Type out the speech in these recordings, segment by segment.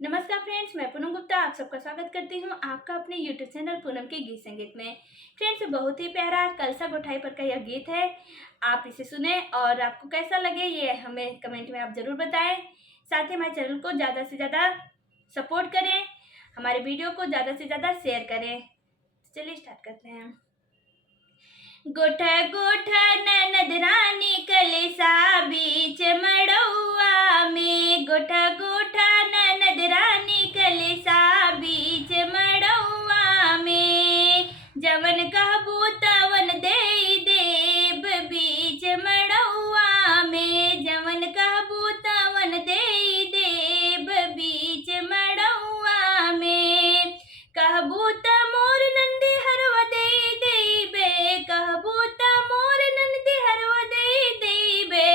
नमस्कार फ्रेंड्स, मैं पूनम गुप्ता आप सबका स्वागत करती हूँ आपका अपने यूट्यूब चैनल पूनम के गीत संगीत में। फ्रेंड्स, बहुत ही प्यारा कलसा गोठाई पर का यह गीत है। आप इसे सुने और आपको कैसा लगे ये हमें कमेंट में आप ज़रूर बताएं। साथ ही हमारे चैनल को ज़्यादा से ज़्यादा सपोर्ट करें, हमारे वीडियो को ज़्यादा से ज़्यादा शेयर करें। चलिए स्टार्ट करते हैं। गोठा गोठा ननद रानी कलेसा बीच मड़ौआ में, गोठा गोठा ननद रानी कलेसा बीच मड़ौआ में, जवन कहबू तवन देई देब बीच मड़ौआ में, जवन कहबू तवन देई देब बीच मड़ौआ में, कहबू त मोर नंदी हरवा देई देबे, कहबू त मोर नंदी हरवा देई देबे,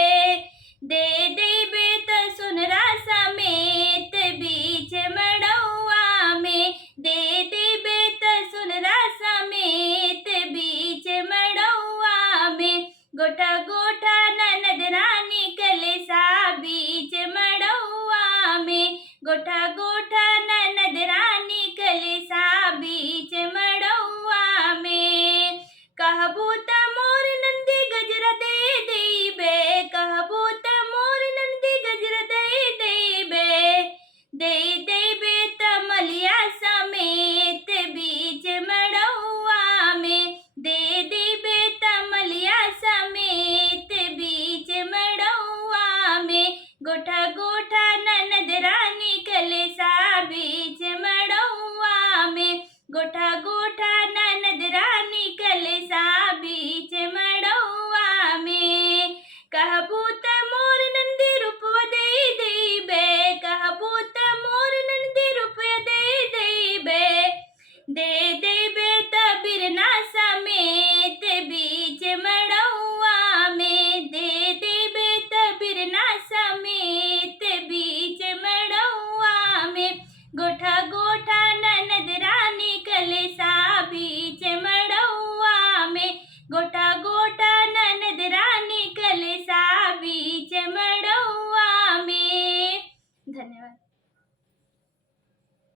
दे देबे त सुनरा समेत बीच मड़ौआ में, दे देबे त सुनरा समेत बीच मड़ौआ में, गोठा गोठा ननद रानी कलेसा बीच मड़ौआ में, गोठा गोठा ननद रानी कलेसा बीच मड़ौआ में, कहबू त मोर नंदी गजरा दे देबे, कहबू त मोर नंदी गजरा दे देबे, दे